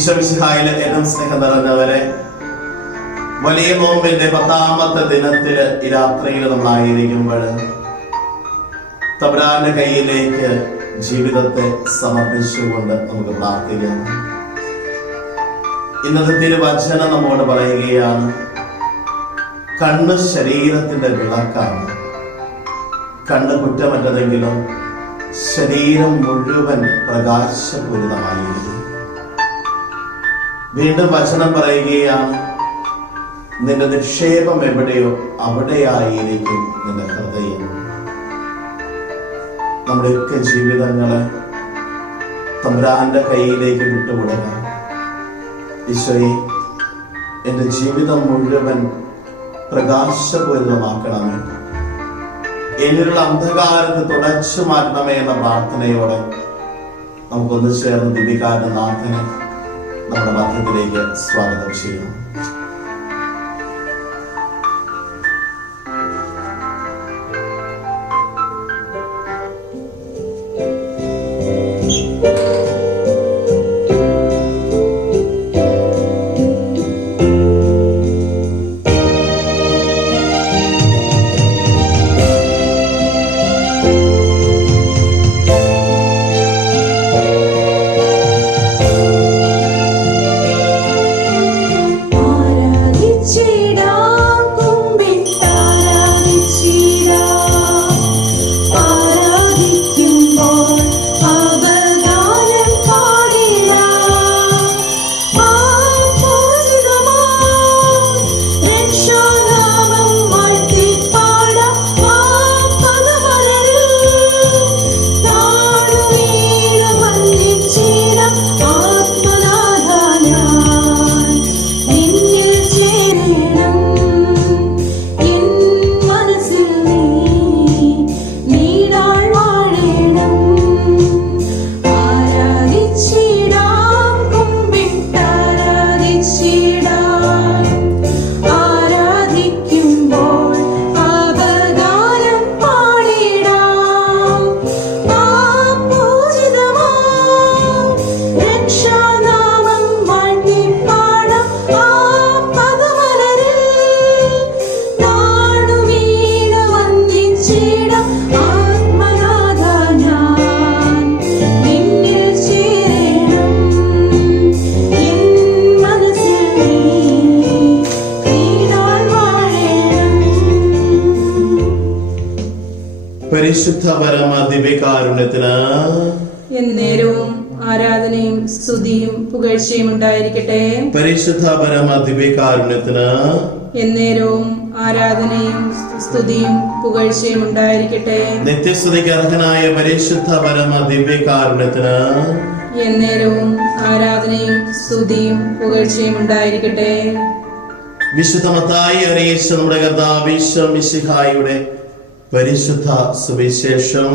ഈശ്വമിശിഹായിലെ ജനം സ്നേഹം നിറഞ്ഞവരെ വലിയ നോമ്പിന്റെ പത്താമത്തെ ദിനത്തിൽ ഈ രാത്രിയിൽ നമ്മളായിരിക്കുമ്പോൾ തബ്രാന്റെ കയ്യിലേക്ക് ജീവിതത്തെ സമർപ്പിച്ചുകൊണ്ട് നമുക്ക് പ്രാർത്ഥിക്കാം. ഇന്നത്തെ തിരുവചനം നമ്മോട് പറയുകയാണ് കണ്ണ് ശരീരത്തിന്റെ വിളക്കാണ്. കണ്ണ് കുറ്റമറ്റതെങ്കിലും ശരീരം മുഴുവൻ പ്രകാശപൂരിതമായിരിക്കും വീണ്ടും വചനം പറയുകയാണ് നിന്റെ നിക്ഷേപം എവിടെയോ അവിടെയായിരിക്കും നിന്റെ ഹൃദയം. നമ്മുടെയൊക്കെ ജീവിതങ്ങളെ തമ്പുരാന്റെ കയ്യിലേക്ക് വിട്ടുകൊടുക്കാം. ഈശോയെ എന്റെ ജീവിതം മുഴുവൻ പ്രകാശപൂരിതമാക്കണമേ. എന്നിലുള്ള അന്ധകാരത്തെ തുടച്ചു മാറ്റണമേ എന്ന പ്രാർത്ഥനയോടെ നമുക്കൊന്ന് ചേർന്ന് ദിവികാരന്റെ നാഥനെ നമ്മുടെ മധ്യത്തിലേക്ക് സ്വാഗതം ചെയ്യാം പരിശുദ്ധ പരമ ദിവ്യകാരുണ്യത്തിന് എന്നേരവും ആരാധനയും സ്തുതിയും പുകഴ്ചയും ഉണ്ടായിരിക്കട്ടെ. പരിശുദ്ധ പരമ ദിവ്യകാരുണ്യത്തിന് എന്നേരവും ആരാധനയും സ്തുതിയും പുകഴ്ചയും ഉണ്ടായിരിക്കട്ടെ. നിത്യസ്തുതിക്ക് അർഹനായ പരിശുദ്ധ പരമ ദിവ്യകാരുണ്യത്തിന് എന്നേരവും ആരാധനയും സ്തുതിയും പുകഴ്ചയും ഉണ്ടായിരിക്കട്ടെ. വിശുദ്ധമത്തായി അറിയിച്ച നമ്മുടെ കർത്താവിശ്വം മിശിഹായുടെ പരിശുദ്ധ സുവിശേഷം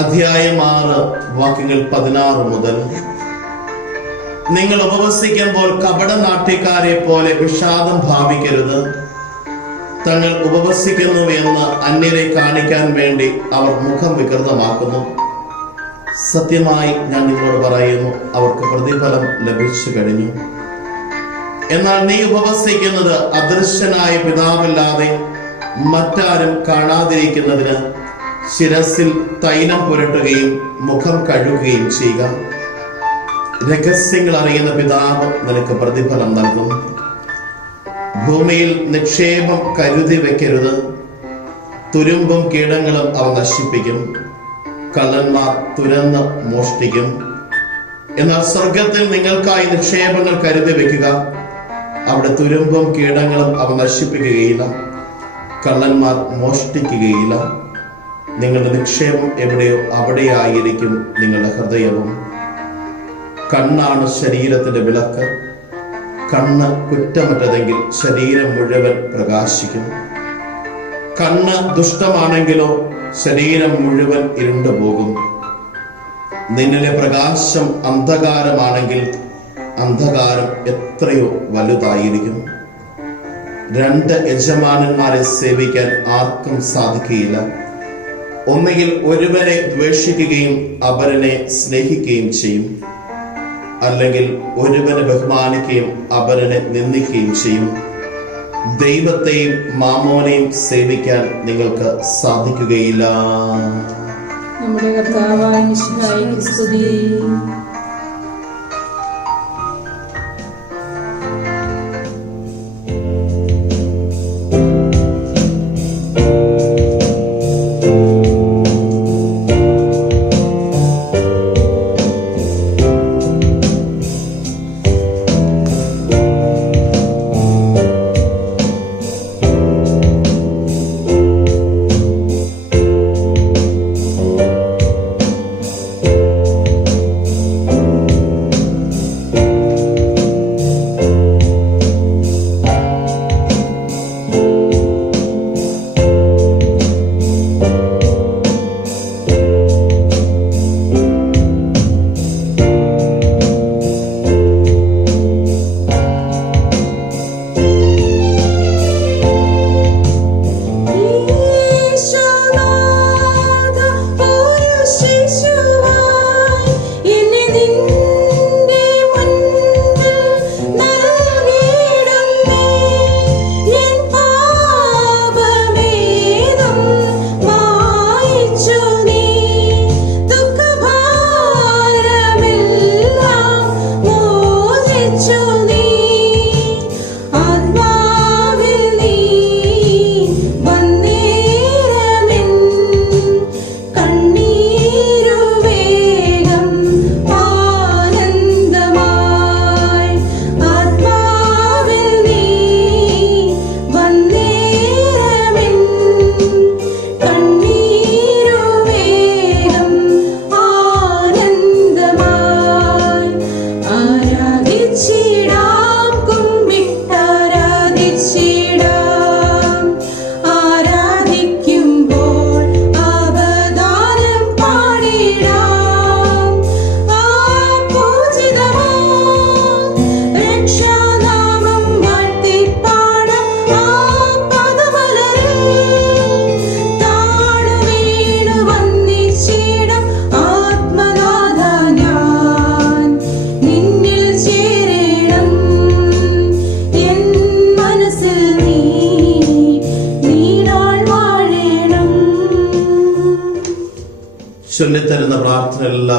അധ്യായം ആറ് വാക്യങ്ങൾ പതിനാറ് മുതൽ. നിങ്ങൾ ഉപവസിക്കുമ്പോൾ കപട നാട്യക്കാരെ പോലെ വിഷാദം ഭാവിക്കരുത്. തങ്ങൾ ഉപവസിക്കുന്നു എന്ന് അന്യരെ കാണിക്കാൻ വേണ്ടി അവർ മുഖം വികൃതമാക്കുന്നു. സത്യമായി ഞാൻ നിങ്ങളോട് പറയുന്നു അവർക്ക് പ്രതിഫലം ലഭിച്ചു കഴിഞ്ഞു. എന്നാൽ നീ ഉപവസിക്കുന്നത് അദൃശ്യനായ പിതാവല്ലാതെ മറ്റാരും കാണാതിരിക്കുന്നതിന് ശിരസിൽ തൈലം പുരട്ടുകയും മുഖം കഴുകുകയും ചെയ്യുക. രഹസ്യങ്ങൾ അറിയുന്ന പിതാവ് നിനക്ക് പ്രതിഫലം നൽകും. ഭൂമിയിൽ നിക്ഷേപം കരുതി വെക്കരുത്. തുരുമ്പും കീടങ്ങളും അവ നശിപ്പിക്കും. കള്ളന്മാർ തുരന്ന് മോഷ്ടിക്കും. എന്നാൽ സ്വർഗത്തിൽ നിങ്ങൾക്കായി നിക്ഷേപങ്ങൾ കരുതി വെക്കുക. അവിടെ തുരുമ്പും കീടങ്ങളും അവ നശിപ്പിക്കുകയില്ല. കള്ളന്മാർ മോഷ്ടിക്കുകയില്ല. നിങ്ങളുടെ നിക്ഷേപം എവിടെയോ അവിടെയായിരിക്കും നിങ്ങളുടെ ഹൃദയവും. കണ്ണാണ് ശരീരത്തിന്റെ വിളക്ക്. കണ്ണ് കുറ്റമറ്റതെങ്കിൽ ശരീരം മുഴുവൻ പ്രകാശിക്കും. കണ്ണ് ദുഷ്ടമാണെങ്കിലോ ശരീരം മുഴുവൻ ഇരുണ്ടുപോകും. നിന്നിലെ പ്രകാശം അന്ധകാരമാണെങ്കിൽ അന്ധകാരം എത്രയോ വലുതായിരിക്കും. രണ്ട് യജമാനന്മാരെ സേവിക്കാൻ ആർക്കും സാധിക്കുകയില്ല. ഒന്നുകിൽ ഒരുവനെ ദ്വേഷിക്കുകയും അപരനെ സ്നേഹിക്കുകയും ചെയ്യും. അല്ലെങ്കിൽ ഒരുവനെ ബഹുമാനിക്കുകയും അപരനെ നിന്ദിക്കുകയും ചെയ്യും. ദൈവത്തെയും മാമോനെയും സേവിക്കാൻ നിങ്ങൾക്ക് സാധിക്കുകയില്ല. നമ്മുടെ കർത്താവായ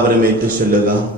மறுமைத்து சொல்லுக.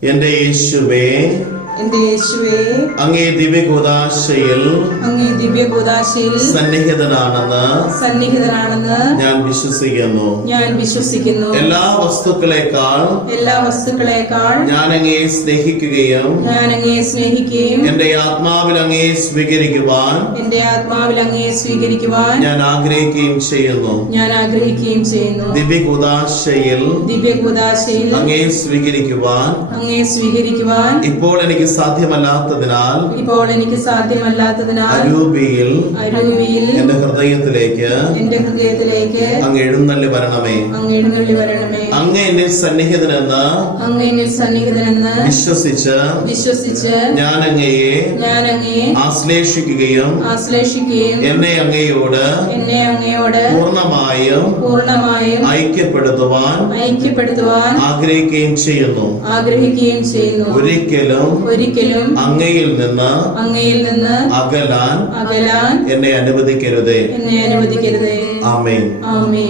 என்ற இயேசுவே എന്റെ യേശുവേ അങ്ങേ ദിവ്യകൂദാശയിൽ അങ്ങേ ദിവ്യകൂദാശയിൽ സന്നിഹിതനാണെന്ന് സന്നിഹിതനാണെന്ന് ഞാൻ വിശ്വസിക്കുന്നു. ഞാൻ വിശ്വസിക്കുന്നു. എല്ലാ വസ്തുക്കളെക്കാൾ എല്ലാ വസ്തുക്കളെക്കാൾ ഞാൻ അങ്ങേ സ്നേഹിക്കുകയും ഞാൻ അങ്ങയെ സ്നേഹിക്കുകയും എന്റെ ആത്മാവിൽ അങ്ങേ സ്വീകരിക്കുവാൻ എന്റെ ആത്മാവിൽ അങ്ങയെ സ്വീകരിക്കുവാൻ ഞാൻ ആഗ്രഹിക്കുകയും ചെയ്യുന്നു. ഞാൻ ആഗ്രഹിക്കുകയും ചെയ്യുന്നു. ദിവ്യകൂദാശയിൽ ദിവ്യകൂദാശയിൽ അങ്ങേ സ്വീകരിക്കുവാൻ അങ്ങയെ സ്വീകരിക്കുവാൻ ഇപ്പോൾ എനിക്ക് സാധ്യമല്ലാത്തതിനാൽ ഇപ്പോൾ എനിക്ക് സാധ്യമല്ലാത്തതിനാൽ അരൂപിയിൽ അരൂപിയിൽ എന്റെ ഹൃദയത്തിലേക്ക് എന്റെ ഹൃദയത്തിലേക്ക് അങ്ങ് എഴുന്നള്ളി വരണമേ. അങ്ങ് എഴുന്നള്ളി വരണമേ. അങ്ങ് എന്നിൽ സന്നിഹിതനെന്ന് അങ്ങ് എന്നിൽ സന്നിഹിതനെന്ന് വിശ്വസിച്ച് വിശ്വസിച്ച് ഞാൻ അങ്ങയെ ഞാൻ അങ്ങയെ ആശ്ലേഷിക്കുകയും ആശ്ലേഷിക്കുകയും എന്നെ അങ്ങയോട് എന്നെ അങ്ങയോട് പൂർണമായും പൂർണമായും ഐക്യപ്പെടുത്തുവാൻ ഐക്യപ്പെടുത്തുവാൻ ആഗ്രഹിക്കുകയും ചെയ്യുന്നു. ആഗ്രഹിക്കുകയും ചെയ്യുന്നു. ഒരിക്കലും ഒരിക്കലും അങ്ങയിൽ നിന്ന് അങ്ങയിൽ നിന്ന് അകലാൻ അകലാൻ എന്നെ അനുവദിക്കരുതേ. എന്നെ അനുവദിക്കരുതേ. ആമേൻ. ആമേ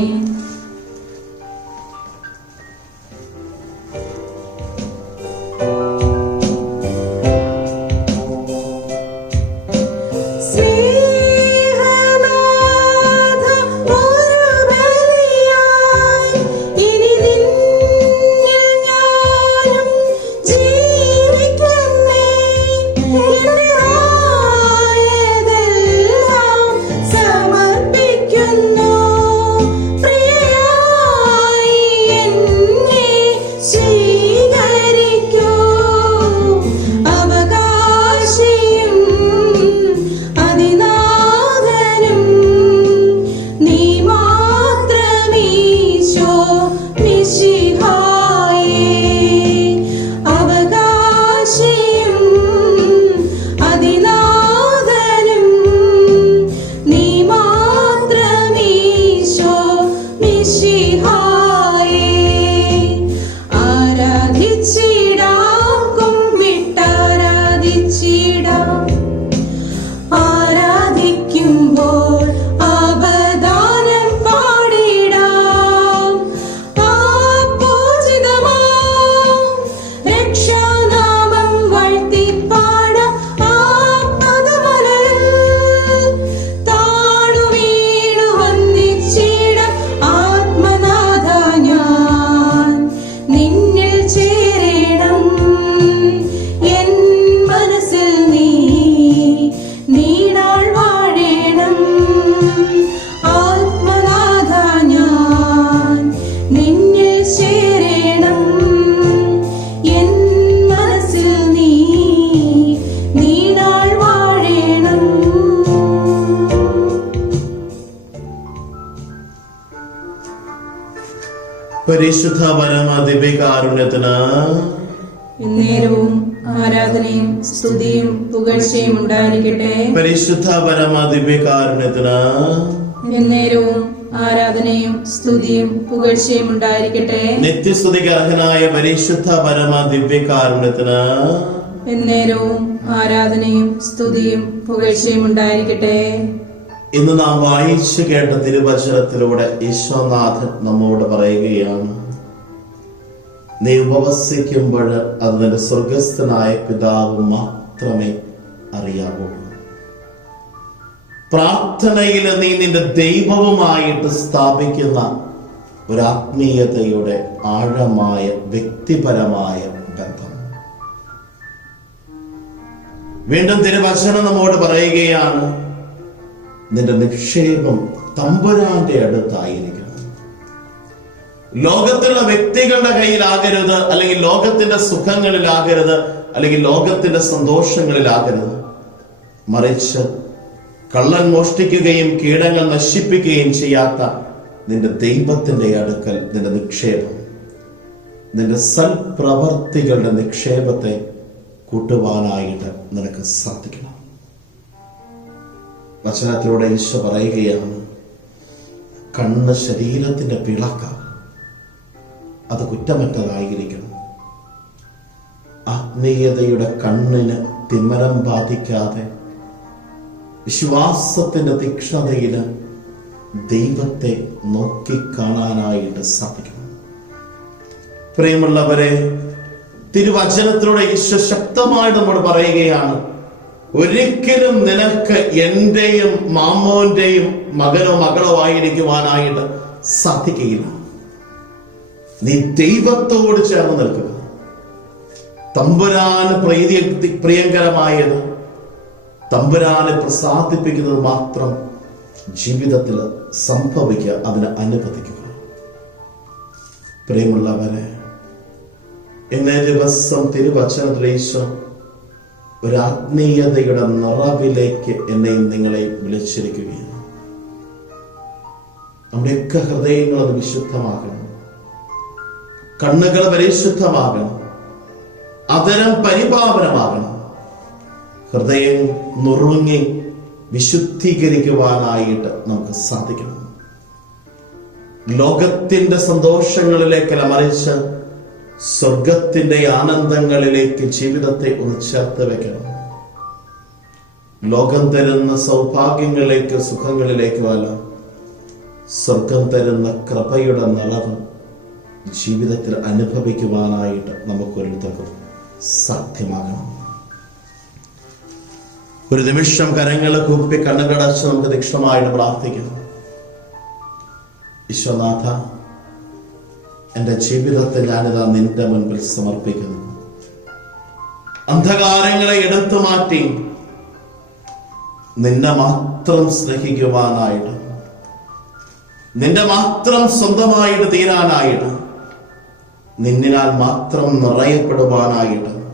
പരിശുദ്ധ പരമ ദിവ്യകാരുണ്യത്തിന് എന്നേരവും ആരാധനയും സ്തുതിയും പുകഴ്ചയും ഉണ്ടായിരിക്കട്ടെ. പരിശുദ്ധ പരമ ദിവ്യകാരുണ്യത്തിന് എന്നേരവും ആരാധനയും സ്തുതിയും പുകഴ്ചയും ഉണ്ടായിരിക്കട്ടെ. നിത്യസ്തുതിക്ക് അർഹനായ പരിശുദ്ധ പരമ ദിവ്യകാരുണ്യത്തിന് എന്നേരവും ആരാധനയും സ്തുതിയും പുകഴ്ചയും ഉണ്ടായിരിക്കട്ടെ. ഇന്ന് നാം വായിച്ചു കേട്ട തിരുവചനത്തിലൂടെ ഈശ്വനാഥൻ നമ്മോട് പറയുകയാണ് നീ ഉപവസിക്കുമ്പോൾ അത് നിന്റെ സ്വർഗസ്ഥനായ പിതാവ് മാത്രമേ അറിയാവുള്ളൂ പ്രാർത്ഥനയിൽ നീ നിന്റെ ദൈവവുമായിട്ട് സ്ഥാപിക്കുന്ന ഒരു ആത്മീയതയുടെ ആഴമായ വ്യക്തിപരമായ ബന്ധം. വീണ്ടും തിരുവചനം നമ്മോട് പറയുകയാണ് നിന്റെ നിക്ഷേപം തമ്പുരാന്റെ അടുത്തായിരിക്കണം. ലോകത്തുള്ള വ്യക്തികളുടെ കയ്യിലാകരുത് അല്ലെങ്കിൽ ലോകത്തിന്റെ സുഖങ്ങളിലാകരുത് അല്ലെങ്കിൽ ലോകത്തിന്റെ സന്തോഷങ്ങളിലാകരുത്. മറിച്ച് കള്ളൻ മോഷ്ടിക്കുകയും കീടങ്ങൾ നശിപ്പിക്കുകയും ചെയ്യാത്ത നിന്റെ ദൈവത്തിന്റെ അടുക്കൽ നിന്റെ നിക്ഷേപം നിന്റെ സൽപ്രവർത്തികളുടെ നിക്ഷേപത്തെ കൂട്ടുവാനായിട്ട് നിനക്ക് സാധിക്കണം. വചനത്തിലൂടെ ഈശോ പറയുകയാണ് കണ്ണ് ശരീരത്തിന്റെ പിളക്ക അത് കുറ്റമറ്റതായിരിക്കണം ആത്മീയതയുടെ കണ്ണിന് തിമരം ബാധിക്കാതെ വിശ്വാസത്തിന്റെ തീക്ഷ്ണതയിൽ ദൈവത്തെ നോക്കിക്കാണാനായിട്ട് സാധിക്കണം. പ്രിയമുള്ളവരെ തിരുവചനത്തിലൂടെ ഈശോ ശക്തമായിട്ട് നമ്മൾ പറയുകയാണ് ഒരിക്കലും നിനക്ക് എന്റെയും മാമോന്റെയും മകനോ മകളോ ആയിരിക്കുവാനായിട്ട് സാധിക്കുകയില്ല. നീ ദൈവത്തോട് ചേർന്ന് നിൽക്കുക. തമ്പുരാന് പ്രീതി പ്രിയങ്കരമായത് തമ്പുരാനെ പ്രസാദിപ്പിക്കുന്നത് മാത്രം ജീവിതത്തിൽ സംഭവിക്കുക അതിനെ അനുവദിക്കുക. പ്രിയമുള്ളവരെ എന്നെ ദിവസം തിരുവചനത്തിലെ ഈശോ ഒരു ആത്മീയതയുടെ നിറവിലേക്ക് എന്നെയും നിങ്ങളെയും വിളിച്ചിരിക്കുകയാണ്. നമ്മുടെയൊക്കെ ഹൃദയങ്ങൾ അത് വിശുദ്ധമാകണം കണ്ണുകൾ പരിശുദ്ധമാകണം. അതരം പരിപാവനമാകണം. ഹൃദയം നുറുങ്ങി വിശുദ്ധീകരിക്കുവാനായിട്ട് നമുക്ക് സാധിക്കണം. ലോകത്തിന്റെ സന്തോഷങ്ങളിലേക്കല്ല മറിച്ച് സ്വർഗത്തിന്റെ ആനന്ദങ്ങളിലേക്ക് ജീവിതത്തെ ഒന്ന് ചേർത്ത് വെക്കണം. ലോകം തരുന്ന സൗഭാഗ്യങ്ങളിലേക്ക് സുഖങ്ങളിലേക്കുമല്ല സ്വർഗം തരുന്ന കൃപയുടെ നിളവ് ജീവിതത്തിൽ അനുഭവിക്കുവാനായിട്ട് നമുക്കൊരിടത്തും സാധ്യമാകണം. ഒരു നിമിഷം കരങ്ങൾ കൂപ്പി കണ്ണുകടച്ച് നമുക്ക് ദീക്ഷണമായിട്ട് പ്രാർത്ഥിക്കണം വിശ്വനാഥ എന്റെ ജീവിതത്തെ ഞാനിതാ നിന്റെ മുൻപിൽ സമർപ്പിക്കുന്നു. അന്ധകാരങ്ങളെ എടുത്തു മാറ്റി നിന്നെ മാത്രം സ്നേഹിക്കുവാനായിട്ട് നിന്റെ മാത്രം സ്വന്തമായിട്ട് തീരാനായിട്ട് നിന്നിനാൽ മാത്രം നിറയപ്പെടുവാനായിട്ട്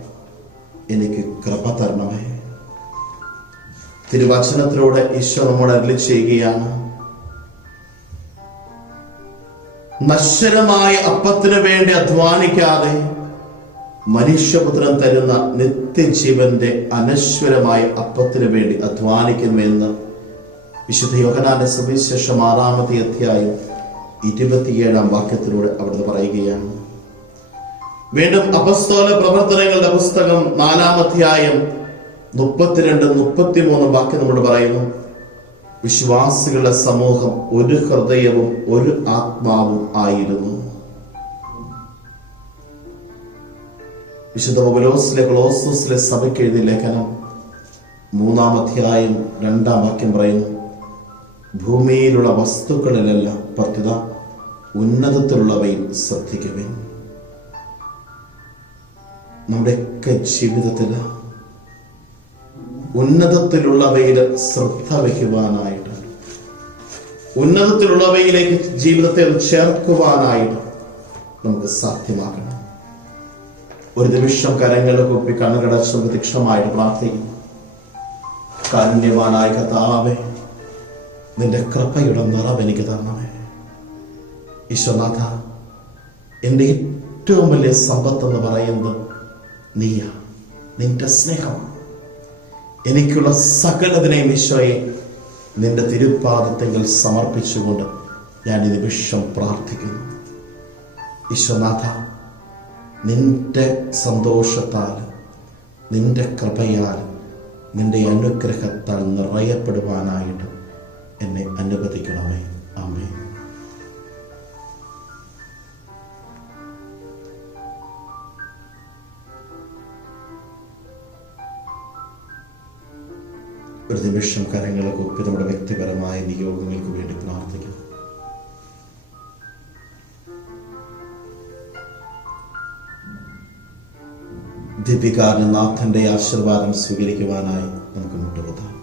എനിക്ക് കൃപ തരണമേ. തിരുവചനത്തിലൂടെ ഈശോ നമ്മോട് അരളി ചെയ്യുകയാണ് നശ്വരമായ അപ്പത്തിനു വേണ്ടി അധ്വാനിക്കാതെ മനുഷ്യപുത്രൻ തരുന്ന നിത്യജീവന്റെ അനശ്വരമായ അപ്പത്തിനു വേണ്ടി അധ്വാനിക്കുന്നുവെന്ന് വിശുദ്ധ യോഹനാന്റെ സുവിശേഷം ആറാമത്തെ അധ്യായം ഇരുപത്തിയേഴാം വാക്യത്തിലൂടെ അവിടുന്ന് പറയുകയാണ്. വീണ്ടും അപസ്തോല പ്രവർത്തനങ്ങളുടെ പുസ്തകം നാലാം അധ്യായം മുപ്പത്തിരണ്ട് മുപ്പത്തിമൂന്ന് ബാക്കി നമ്മോട് പറയുന്നു. വിശ്വാസികളുടെ സമൂഹം ഒരു ഹൃദയവും ഒരു ആത്മാവും ആയിരുന്നു. വിശുദ്ധ പൗലോസിലെ കൊളോസസിലെ സഭയ്ക്ക് എഴുതിയ ലേഖനം മൂന്നാം അധ്യായം രണ്ടാം വാക്യം പറയുന്നു. ഭൂമിയിലുള്ള വസ്തുക്കളിലല്ല പ്രത്യുത ഉന്നതത്തിലുള്ളവയിൽ ശ്രദ്ധിക്കുവിൻ. നമ്മുടെയൊക്കെ ജീവിതത്തിൽ ഉന്നതത്തിലുള്ളവയിൽ ശ്രദ്ധ വയ്ക്കുവാനായിട്ട് ഉന്നതത്തിലുള്ളവയിലേക്ക് ജീവിതത്തെ ചേർക്കുവാനായിട്ട് നമുക്ക് സാധ്യമാക്കണം ഒരു നിമിഷം കരങ്ങളെ കുപ്പി കണ്ണുകടച്ച് പ്രത്യക്ഷമായിട്ട് പ്രാർത്ഥിക്കുന്നു കാരുണ്യവാനായ കഥാവേ നിന്റെ കൃപയുടെ നിറവ് എനിക്ക് തരണമേ. ഈശ്വനാഥ എന്റെ ഏറ്റവും വലിയ സമ്പത്ത് എന്ന് പറയുന്നത് നീയ. നിന്റെ സ്നേഹം. എനിക്കുള്ള സകലതിനെയും ഈശോയെ നിന്റെ തിരുപ്പാദത്തെങ്കിൽ സമർപ്പിച്ചുകൊണ്ട് ഞാൻ ഈ നിമിഷം പ്രാർത്ഥിക്കുന്നു. ഈശ്വനാഥ നിന്റെ സന്തോഷത്താൽ നിന്റെ കൃപയാൽ നിന്റെ അനുഗ്രഹത്താൽ നിറയപ്പെടുവാനായിട്ട് എന്നെ അനുവദിക്കണമേ. അമ്മേ ഒരു നിമിഷം കരങ്ങളെ കുപ്പി നമ്മുടെ വ്യക്തിപരമായ നിയോഗങ്ങൾക്ക് വേണ്ടി പ്രാർത്ഥിക്കുന്നു. ദിപികാരനാഥന്റെ ആശീർവാദം സ്വീകരിക്കുവാനായി നമുക്ക് മുട്ടുകുത്താം.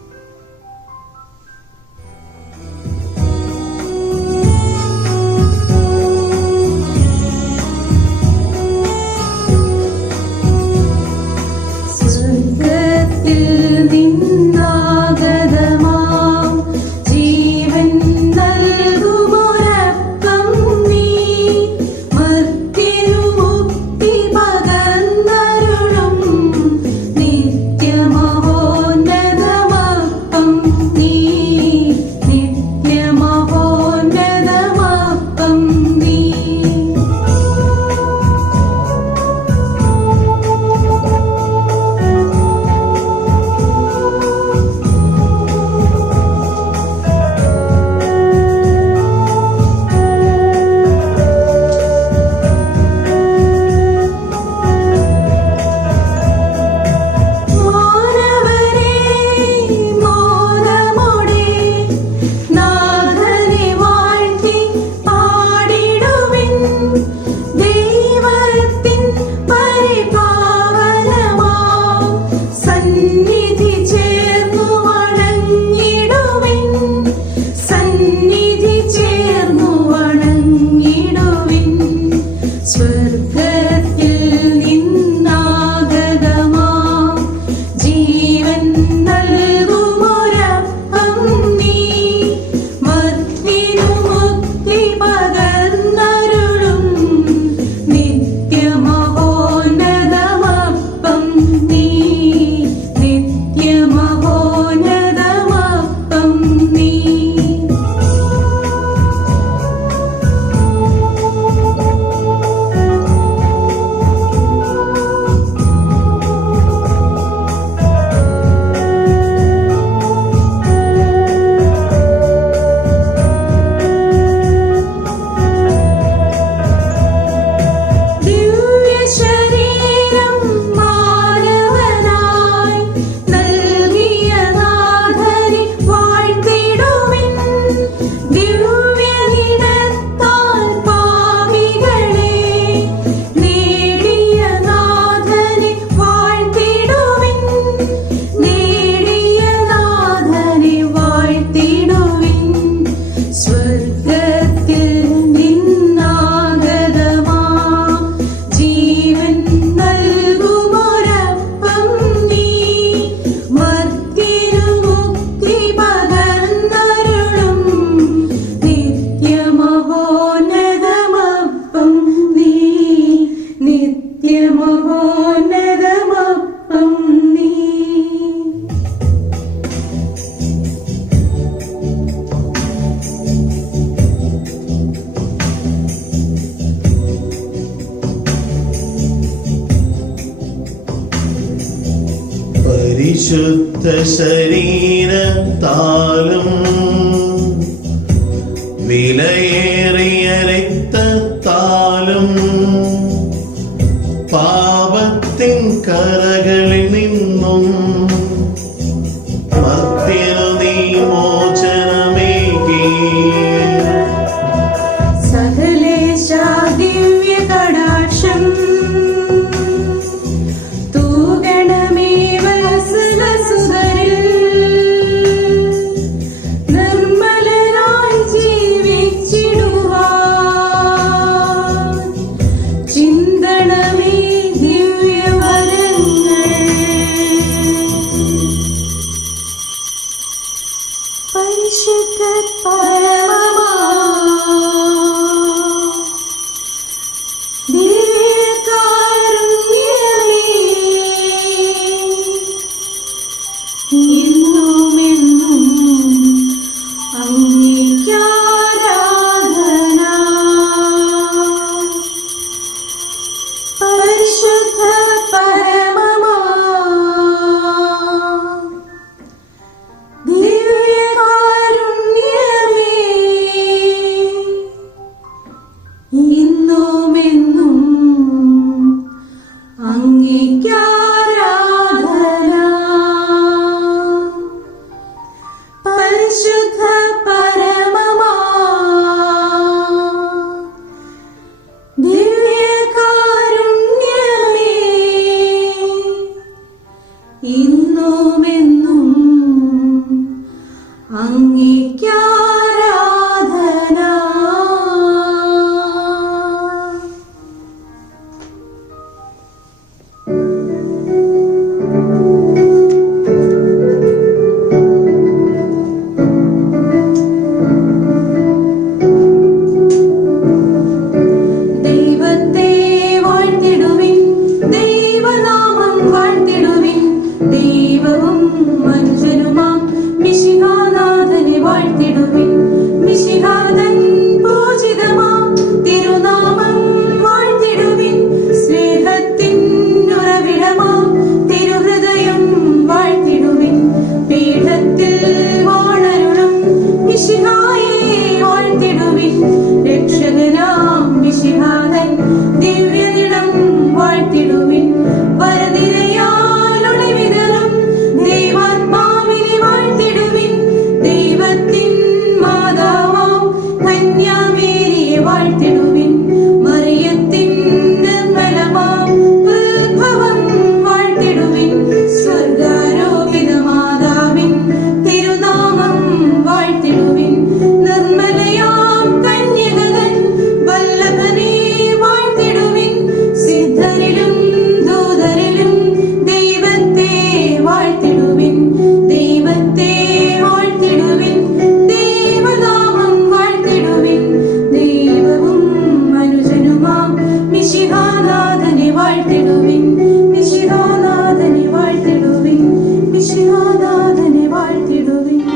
പരിശുദ്ധ